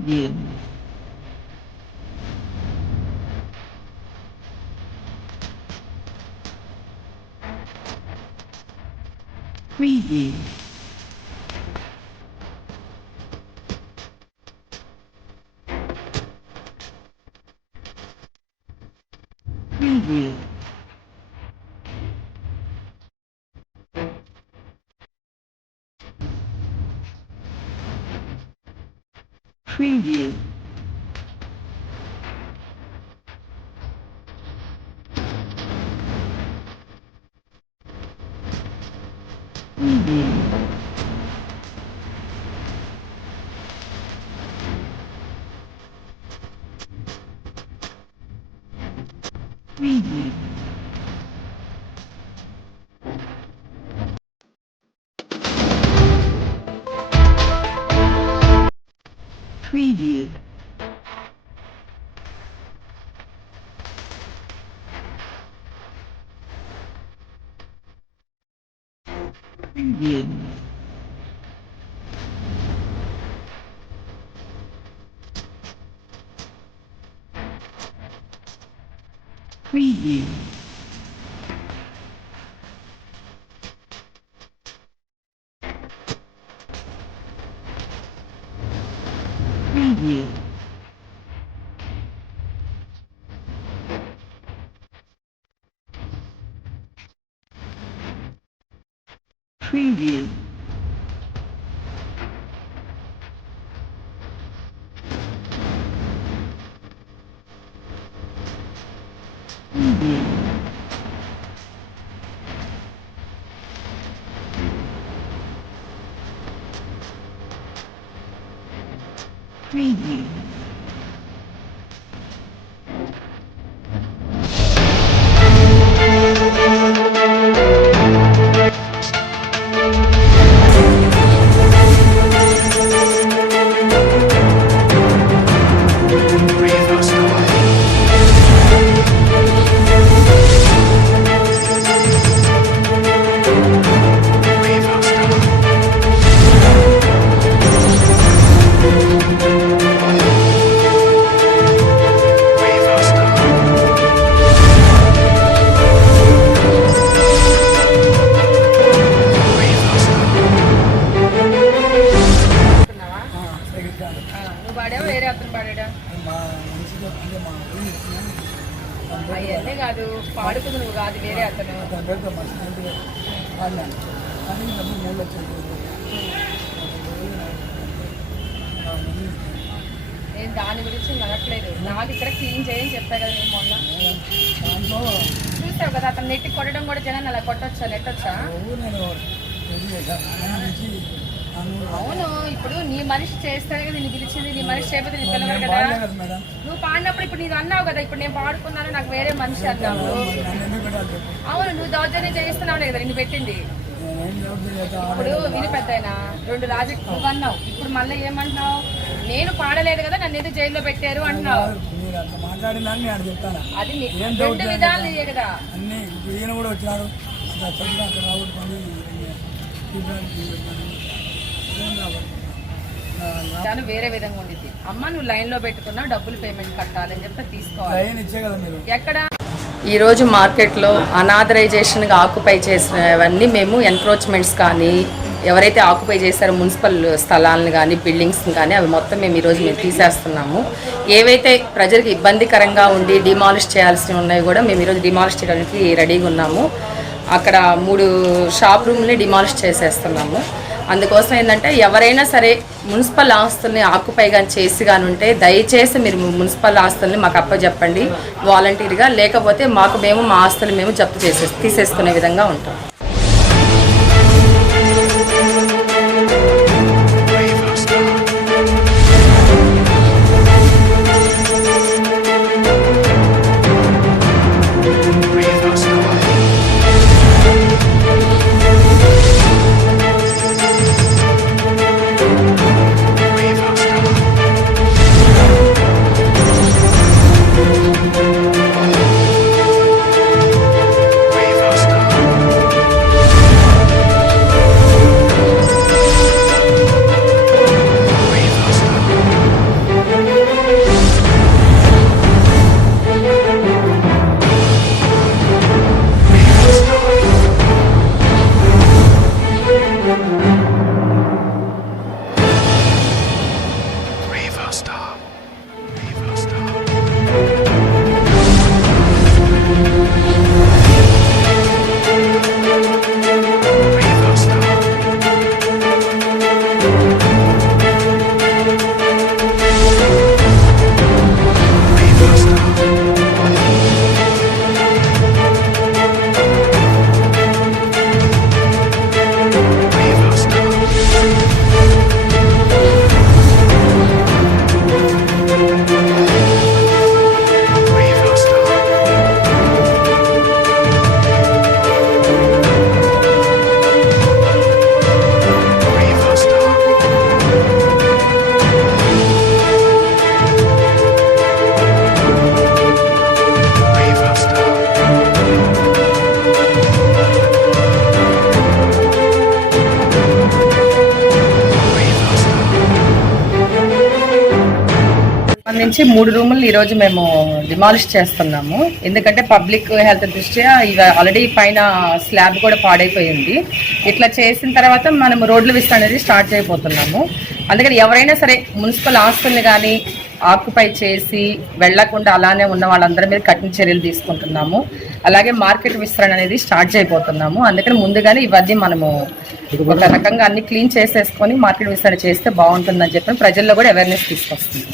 Preview. Preview. Preview. Preview. Preview. Preview. Preview. Preview. Preview. Preview. Preview. Preview. Preview. నువ్వు పాడావా వేరే అతను పాడా? అవన్నీ కాదు, పాడుకుంది నువ్వు కాదు, వేరే అతను. నేను దాని గురించి నడట్లేదు, నాకు ఇక్కడ క్లీన్ చేయని చెప్పా కదా నేను మొన్న. చూస్తావు కదా అతను నెట్టి కొట్టడం కూడా, జనాన్ని అలా కొట్టొచ్చా, నెట్టొచ్చా? అవును, ఇప్పుడు నీ మనిషి చేస్తానే కదా నిన్ను పిలిచింది, నీ మనిషి చేయకపోతే నీ పిల్లవాడు కదా. నువ్వు పాడినప్పుడు ఇప్పుడు నీది అన్నావు కదా, ఇప్పుడు నేను పాడుకున్నాను నాకు వేరే మనిషి అన్నావు. అవును, నువ్వు దౌర్జన్యం చేస్తున్నావు కదా నిన్ను పెట్టింది. ఇప్పుడు విని పెద్దయినా 2 రాజకీయ నువ్వు అన్నావు, ఇప్పుడు మళ్ళీ ఏమంటున్నావు? నేను పాడలేదు కదా నన్ను ఎందుకు జైల్లో పెట్టారు అంటున్నావు. అది 2 విధాలు నీయే కదా. తను వేరే విధంగా ఉండిద్ది. అమ్మ నువ్వు లైన్ లో పెట్టుకున్నా డబ్బులు పేమెంట్ కట్టాలని చెప్తే తీసుకోవాలి. ఎక్కడ ఈరోజు మార్కెట్లో అనాథరైజేషన్గా ఆక్యుపై చేసినవన్నీ మేము ఎన్క్రోచ్మెంట్స్ కానీ ఎవరైతే ఆక్యుపై చేశారో మున్సిపల్ స్థలాలను కానీ బిల్డింగ్స్ని కానీ అవి మొత్తం మేము తీసేస్తున్నాము. ఏవైతే ప్రజలకు ఇబ్బందికరంగా ఉండి డిమాలిష్ చేయాల్సి ఉన్నాయో కూడా మేము ఈరోజు డిమాలిష్ చేయడానికి రెడీగా ఉన్నాము. అక్కడ 3 షాప్ రూమ్ని డిమాలిష్ చేసేస్తున్నాము. అందుకోసం ఏంటంటే ఎవరైనా సరే మున్సిపల్ ఆస్తుల్ని ఆక్యుపై కానీ చేసి కానీ ఉంటే దయచేసి మీరు మున్సిపల్ ఆస్తుల్ని మాకు అప్పచెప్పండి వాలంటీర్గా, లేకపోతే మేము మా ఆస్తులు మేము జప్తు తీసేసుకునే విధంగా ఉంటాం. నుంచి 3 రూములు ఈ రోజు మేము డిమాలిష్ చేస్తున్నాము. ఎందుకంటే పబ్లిక్ హెల్త్ దృష్ట్యా ఇవి ఆల్రెడీ పైన స్లాబ్ కూడా పాడైపోయింది. ఇట్లా చేసిన తర్వాత మనం రోడ్ల విస్తరణ అనేది స్టార్ట్ చేయబోతున్నాము. అందుకని ఎవరైనా సరే మున్సిపల్ ఆస్తుల్ని కానీ ఆక్యుపై చేసి వెళ్లకుండా అలానే ఉన్న వాళ్ళందరి మీద కఠిన చర్యలు తీసుకుంటున్నాము. అలాగే మార్కెట్ విస్తరణ అనేది స్టార్ట్ చేయబోతున్నాము. అందుకని ముందుగానే ఇవన్నీ మనము ఒక రకంగా అన్ని క్లీన్ చేసేసుకొని మార్కెట్ విస్తరణ చేస్తే బాగుంటుందని చెప్పి ప్రజల్లో కూడా అవేర్నెస్ తీసుకొస్తుంది.